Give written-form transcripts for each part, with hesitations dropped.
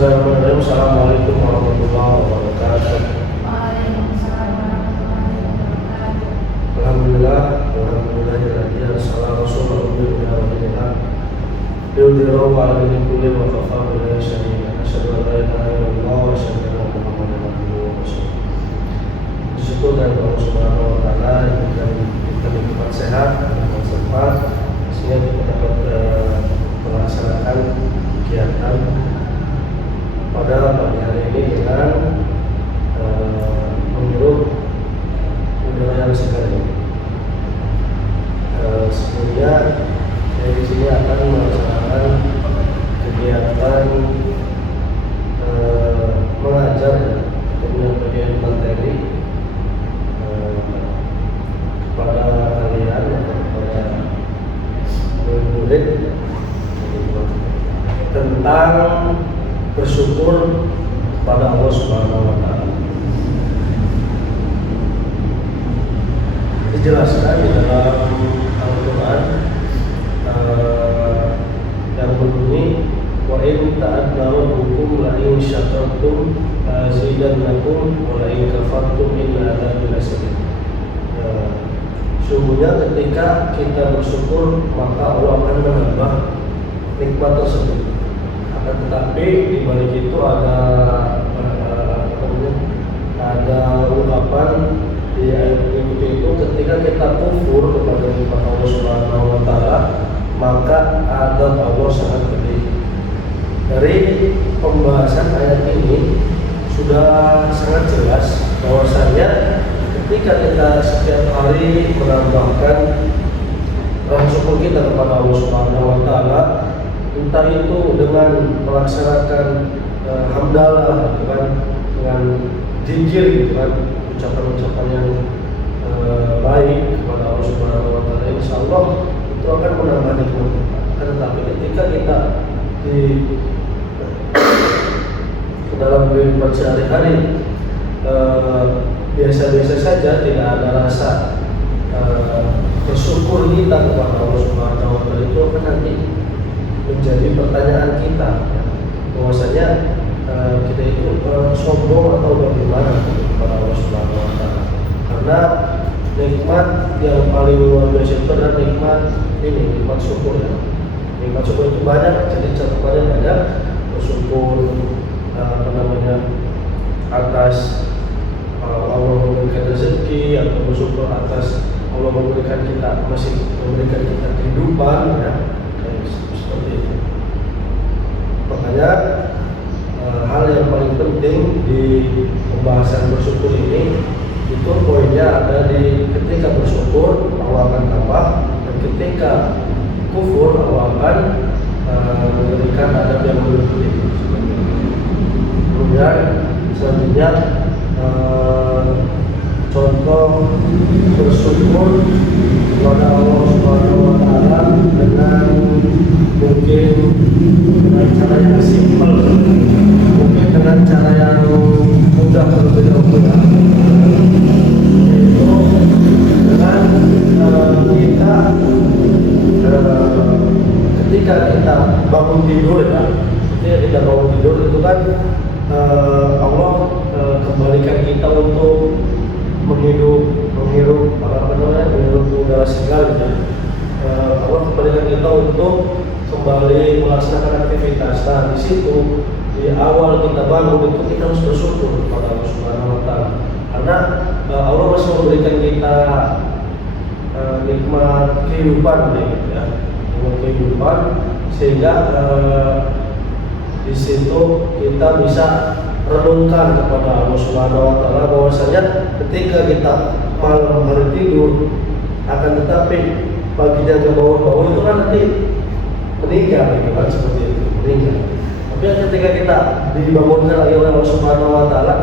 Bismillahirrahmanirrahim. Assalamualaikum warahmatullahi wabarakatuh. Waalaikumsalam warahmatullahi wabarakatuh. Alhamdulillah salam Rasulullah Yudhirahu ala dini kulli wa kafa billahi syahida. Asyhadu an la ilaha illallah wa asyhadu anna Muhammadan abduhu wa rasuluh. Bersyukur dari Allah Subhanahu wa taala yang kita nikmat sehat dan sempat sehingga kita dapat melaksanakan kegiatan pada pagi hari ini dengan menghirup udara yang segar ini. Sebelumnya saya di sini akan melaksanakan kegiatan mengajar atau menyampaikan materi kepada kalian atau kepada murid tentang bersyukur kepada Allah Subhanahu wa taala. Dijelaskan di dalam Al-Qur'an yang berbunyi wa in ta'addaru rabbukum la in syakartum azidannakum wa la in kafartum inna adzabi lasyadid. Sungguhnya ketika kita bersyukur maka Allah akan menambah nikmat tersebut. Akan tetapi di balik itu ada ungkapan di ayat berikut itu, ketika kita kufur kepada nikmat Allah Subhanahu wa taala maka azab Allah sangat pedih. Dari pembahasan ayat ini sudah sangat jelas bahwasanya ketika kita setiap hari menambahkan syukur kita kepada Allah Subhanahu wa taala, entah itu dengan melaksanakan hamdalah gitu kan, dengan zikir gitu kan, ucapan-ucapan yang baik kepada Allah Subhanahu wa taala, insyaallah itu akan menambah nikmat kita. Tetapi ketika kita di dalam kehidupan sehari-hari biasa-biasa saja, tidak ada rasa bersyukur kita kepada Allah Subhanahu wa taala, itu akan nanti menjadi pertanyaan kita, ya, bahwasanya kita itu sombong atau bagaimana kepada Allah Subhanahu wa taala. Karena nikmat yang paling luar biasa itu adalah nikmat syukur ya. Nikmat syukur itu banyak, jadi catatannya banyak. Bersyukur atas Allah memberikan rezeki, atau bersyukur atas Allah memberikan kita kehidupan ya, seperti itu. Makanya hal yang paling penting di pembahasan bersyukur ini itu poinnya ada di ketika bersyukur Allah akan tambah, dan ketika kufur Allah akan memberikan adab yang lebih pedih. Kemudian selanjutnya contoh bersyukur kepada Allah Subhanahu wa taala dengan mungkin dengan cara yang simpel, mungkin dengan cara yang mudah terlebih dahulu ya. Yaitu dengan kita ketika kita bangun tidur ya, ketika kita bangun tidur itu kan Allah kembalikan kita untuk menghirup udara segar ya. Allah kembalikan kita untuk kembali melaksanakan aktivitas. Nah, di situ di awal kita bangun itu kita harus bersyukur kepada Allah Subhanahu wa taala. Karena Allah masih memberikan kita nikmat kehidupan gitu ya. Nikmat kehidupan sehingga di situ kita bisa renungkan kepada Allah Subhanahu wa taala bahwasanya ketika kita malam hari tidur akan tetapi paginya ke bawah-bawah itu kan nanti meninggal gitu kan, seperti itu, meninggal. Tapi ketika kita dibangunkan lagi oleh Allah Subhanahu wa taala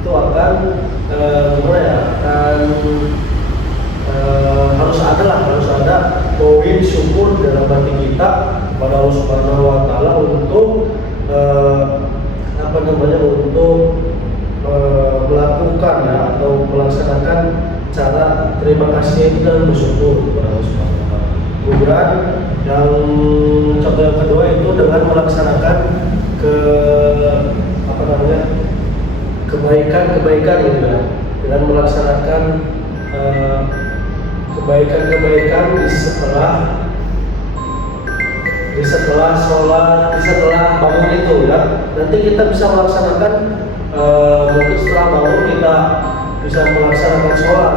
itu akan harus ada poin syukur dalam hati kita kepada Allah Subhanahu wa taala untuk untuk melakukan ya, atau melaksanakan cara terima kasih itu dalam bersyukur kepada Allah Subhanahu wa taala. Kemudian yang contoh yang kedua itu dengan melaksanakan kebaikan gitu ya, dengan melaksanakan kebaikan-kebaikan di setelah sholat, di setelah bangun itu ya. Nanti kita bisa melaksanakan mungkin setelah bangun kita bisa melaksanakan sholat,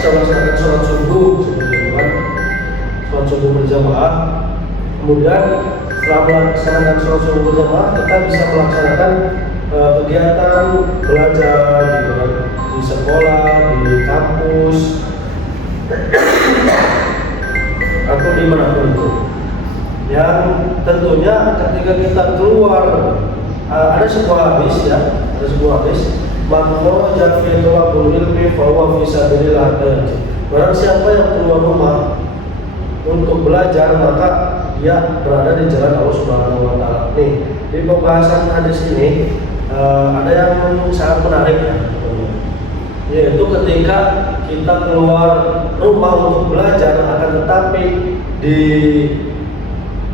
bisa melaksanakan sholat subuh seperti itu kan, sholat subuh berjamaah. Kemudian setelah melaksanakan sholat subuh berjamaah, kita bisa melaksanakan kegiatan belajar gitu kan, di sekolah, di kampus, atau dimanapun itu. Yang tentunya ketika kita keluar, ada sebuah hadis ya, man kharaja fi talabul ilmi fa huwa fi sabilillah. Barang siapa yang keluar rumah untuk belajar, maka dia berada di jalan Allah Subhanahu wa taala. Nih, di pembahasan hadis ini ada yang sangat menarik ya, yaitu ketika kita keluar rumah untuk belajar, akan tetapi di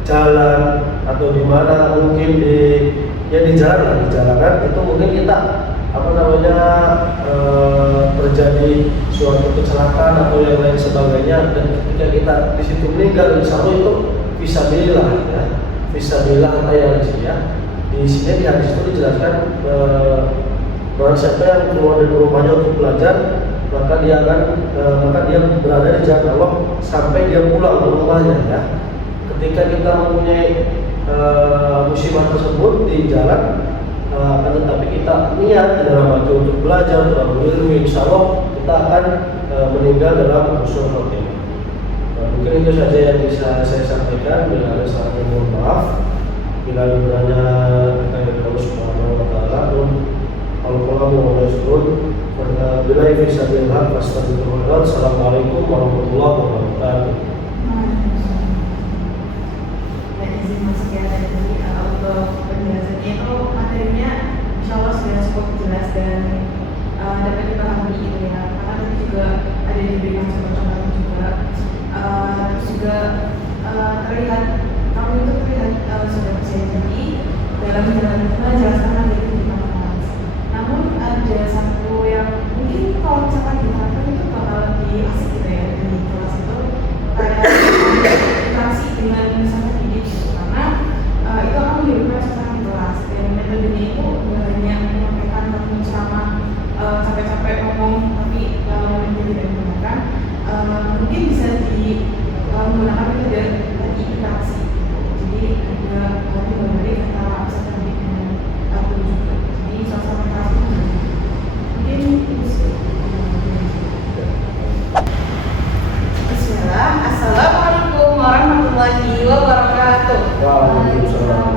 jalan atau di mana mungkin di jalan, di jalanan itu mungkin kita terjadi suatu kecelakaan atau yang lain sebagainya, dan ketika kita di situ meninggal, insya Allah itu fisabilillah ya, fisabilillah ya. Di sini di hadis itu dijelaskan bahwa siapa yang keluar dari rumahnya untuk belajar, maka dia berada di jalan Allah sampai dia pulang ke rumahnya ya. Ketika kita mempunyai musibah tersebut di jalan, akan tetapi kita niat dalam hati untuk belajar, untuk berilmu, insya Allah kita akan meninggal dalam husnul khotimah. Mungkin itu saja yang bisa saya sampaikan. Bila ada salah, mohon maaf. Bila bertanya terkait Allah Subhanahu wa taala, al-qalamu wa rasulun, bila fisabilillah fastaghfirullah. Assalamualaikum warahmatullahi wabarakatuh. Izin masuk ya tadi untuk penjelasannya itu materinya insya Allah sudah cukup jelas dan dapat dipahami gitu ya, karena tadi juga ada diberikan contoh-contoh juga, terus juga terlihat kamu itu terlihat sudah percaya diri dalam menjelaskan materi di kelas. Namun ada satu yang mungkin kalau misalkan diterapkan itu bakal lebih asik gitu ya di kelas itu, kayak interaksi dengan peserta didik, karena itu akan menghidupkan suasana di kelas, dan metodenya itu bukan hanya menyampaikan atau ceramah sampai-sampai ngomong, tapi metode dan menggunakan mungkin bisa menggunakan metode tadi interaksi. Jadi ada dari antara peserta didik dengan guru juga. Jadi suasana kelas itu mungkin itu sih. Bismillah. Assalamualaikum warahmatullahi wabarakatuh. Waalaikumsalam.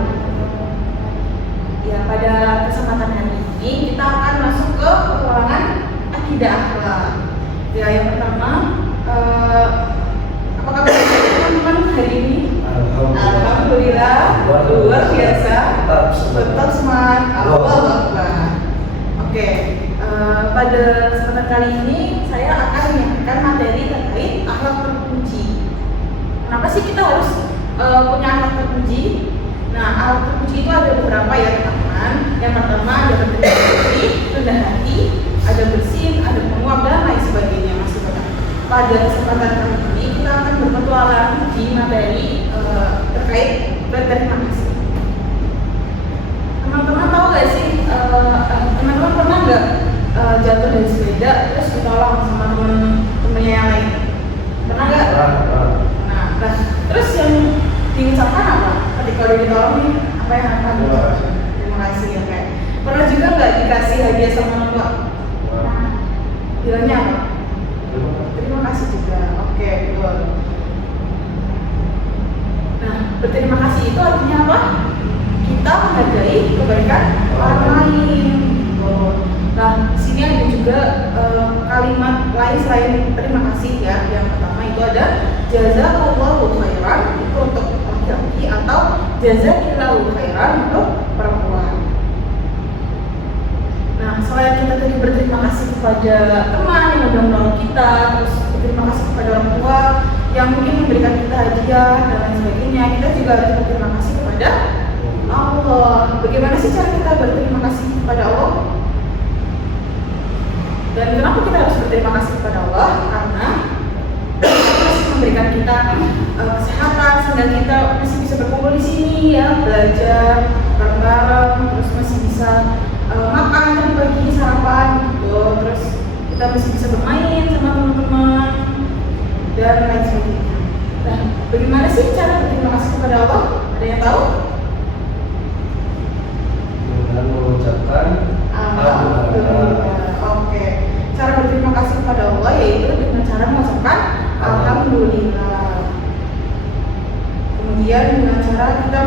Ya, pada kesempatan hari ini kita akan masuk ke petualangan akidah akhlak. Ya, yang pertama, apa kabar teman-teman hari ini? Alhamdulillah, luar biasa. Tetap semangat. Allahu Akbar. Oke, pada kesempatan kali ini saya akan menyampaikan materi terkait akhlak terpuji. Kenapa sih kita harus punya akhlak terpuji? Nah, akhlak terpuji itu ada beberapa ya teman-teman. Yang pertama ada berterima kasih, rendah hati, ada bersin, ada penguap, dan lain sebagainya, masih banyak. Pada kesempatan kali ini kita akan berpetualang di materi terkait berterima kasih. Teman-teman tahu nggak sih, teman-teman pernah nggak jatuh dari sepeda terus ditolong sama temennya yang lain? Pernah nggak? Nah, terus yang diucapkan apa? Ketika udah ditolong nih, apa yang akan diucapkan? Terima kasih ya kayak. Pernah juga nggak dikasih hadiah sama orang tua? Nah, bilangnya apa? Terima kasih juga. Oke, betul. Nah, berterima kasih itu artinya apa? Kita menghargai kebaikan orang lain. Nah, di sini ada juga kalimat lain selain terima kasih ya. Yang pertama itu ada jazakallahu khairan, itu untuk laki-laki, atau jazakillahu khairan untuk perempuan. Nah, selain kita tadi berterima kasih kepada teman yang sudah menolong kita, terus berterima kasih kepada orang tua yang mungkin memberikan kita hadiah dan lain sebagainya, kita juga harus berterima kasih kepada Allah. Bagaimana sih cara kita berterima kasih kepada Allah? berterima kasih kepada Allah karena masih memberikan kita kesehatan sehingga kita masih bisa berkumpul di sini ya, belajar bareng-bareng, terus masih bisa makan tadi pagi sarapan gitu, terus kita masih bisa bermain sama teman-teman dan lain sebagainya. Nah, bagaimana sih cara berterima kasih kepada Allah? Ada yang tahu? Dengan mengucapkan Alhamdulillah. Oke. Cara berterima kasih kepada Allah yaitu dengan cara mengucapkan Alhamdulillah. Kemudian dengan cara kita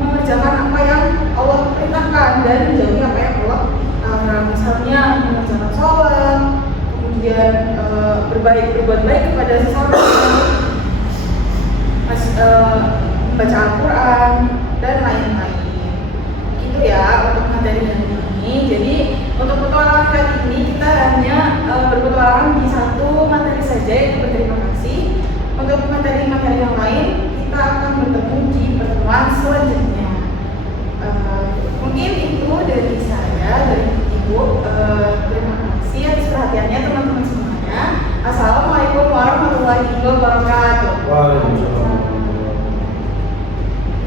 mengerjakan apa yang Allah perintahkan dan menjauhi apa yang Allah larang. Misalnya mengerjakan sholat, kemudian berbuat baik kepada sesama, membaca Al-Quran dan lain-lain. Gitu ya untuk materi hari ini. Jadi untuk petualangan kali ini kita hanya berpetualangan di satu materi saja yaitu berterima kasih. Untuk materi-materi yang lain kita akan bertemu di pertemuan selanjutnya. Mungkin itu dari saya, dari Ibu. Terima kasih atas perhatiannya teman-teman semuanya. Assalamualaikum warahmatullahi wabarakatuh. Waalaikumsalam.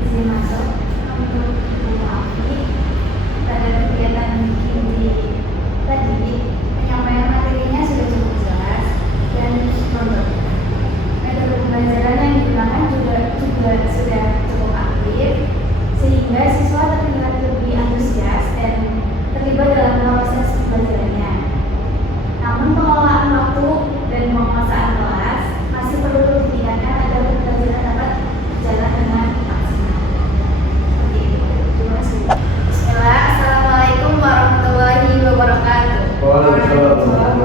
Izin masuk untuk mengakui pada kegiatan ini tadi penyampaian materinya sudah cukup jelas dan membantu. Metode pembelajaran yang digunakan juga sudah cukup aktif sehingga siswa terlihat lebih antusias dan terlibat dalam proses belajarnya. Namun pengelolaan waktu dan penguasaan kelas masih perlu ditingkatkan agar pembelajaran dapat berjalan dengan maksimal. Seperti itu. Terima kasih. Bismillah. Assalamualaikum warahmatullahi wabarakatuh. Waalaikumsalam.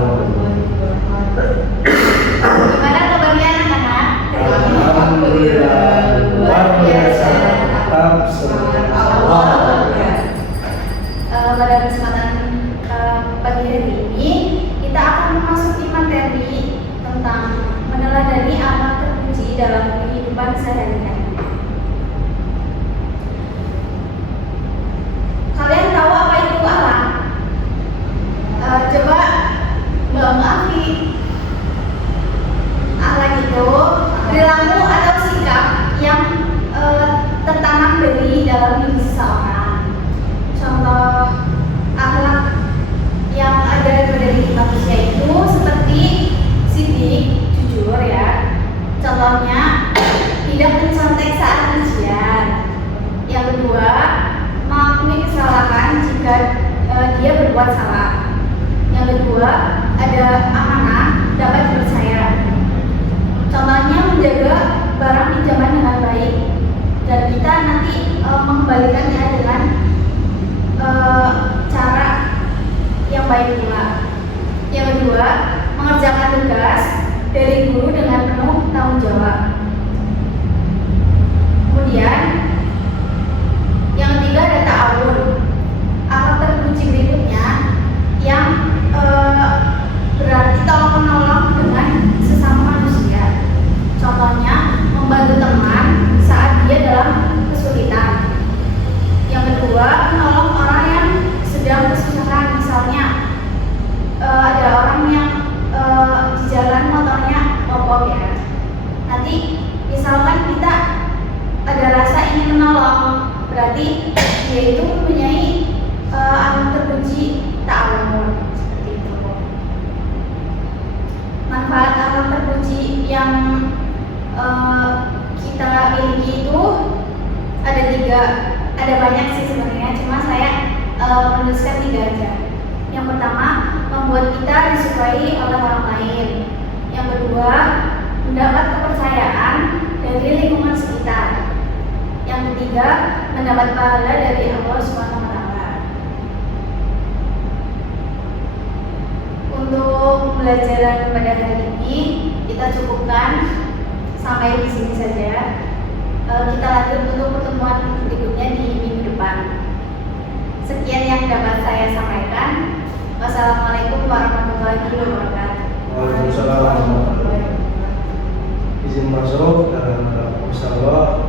Gimana kabarnya anak-anak? Alhamdulillah, luar biasa. Tetap semangat Allah. Pada kesempatan pagi hari ini kita akan memasuki materi tentang meneladani amal terpuji dalam kehidupan sehari-hari. Kalian tahu apa itu alam? Coba Mbak Afi. Alam itu perilaku atau sikap yang tertanam dari dalam diri seseorang. Contoh akhlak yang ada pada diri manusia itu seperti sidik, jujur ya. Contohnya tidak mencontek saat ujian. Yang kedua, mengakui kesalahan jika dia berbuat salah. Yang kedua, ada amanah, dapat dipercaya. Contohnya menjaga barang pinjaman dengan baik dan kita nanti mengembalikannya dengan cara yang baik pula. Yang kedua, mengerjakan tugas dari guru dengan penuh tanggung jawab. Kemudian yang ketiga ada ta'awun. Akhlak terpuji berikutnya yang berarti tolong menolong dengan sesama manusia. Contohnya membantu teman saat dia dalam kesulitan. Yang kedua, menolong orang yang sedang kesusahan. Misalnya ada orang yang di jalan motornya mogok ya. Nanti misalkan kita ada rasa ingin menolong, berarti dia itu mempunyai amal terpuji ta'awun. Seperti itu. Manfaat amal terpuji yang kita miliki itu ada 3, ada banyak sih sebenarnya, cuma saya menuliskan 3 aja. Yang pertama, membuat kita disukai oleh orang lain. Yang kedua, mendapat kepercayaan dari lingkungan sekitar. Yang ketiga, mendapat pahala dari Allah Subhanahu wa taala. Untuk pembelajaran pada hari ini kita cukupkan sampai di sini saja. Kita lanjut untuk pertemuan berikutnya di minggu depan. Sekian yang dapat saya sampaikan. Wassalamualaikum warahmatullahi wabarakatuh. Waalaikumsalam warahmatullahi wabarakatuh. Izin masuk, insyaallah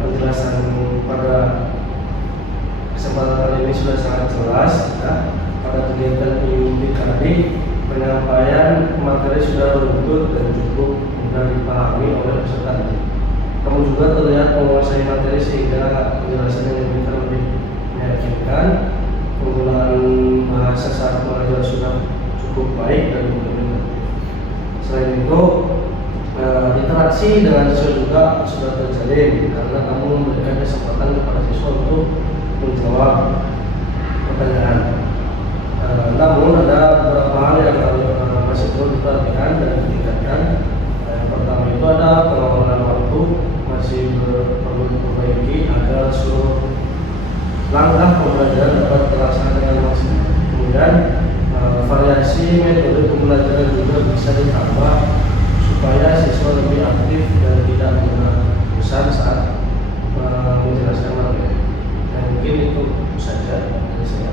penjelasan pada kesempatan kali ini sudah sangat jelas ya. Pada kegiatan minggu tadi juga terlihat menguasai materi sehingga penjelasannya lebih meyakinkan. Penggunaan bahasa saat mengajar sudah cukup baik dan komunikatif. Selain itu, interaksi dengan siswa juga sudah terjalin karena kamu memberikan kesempatan kepada siswa untuk menjawab pertanyaan. Namun ada beberapa hal yang masih perlu diperhatikan dan ditingkatkan. Yang pertama itu ada pengelolaan waktu masih perlu diperbaiki agar seluruh langkah pembelajaran dapat terlaksana dengan maksimal. Kemudian variasi metode pembelajaran juga bisa ditambah supaya siswa lebih aktif dan tidak bosan saat menjelaskan materi. Dan mungkin itu saja dari saya.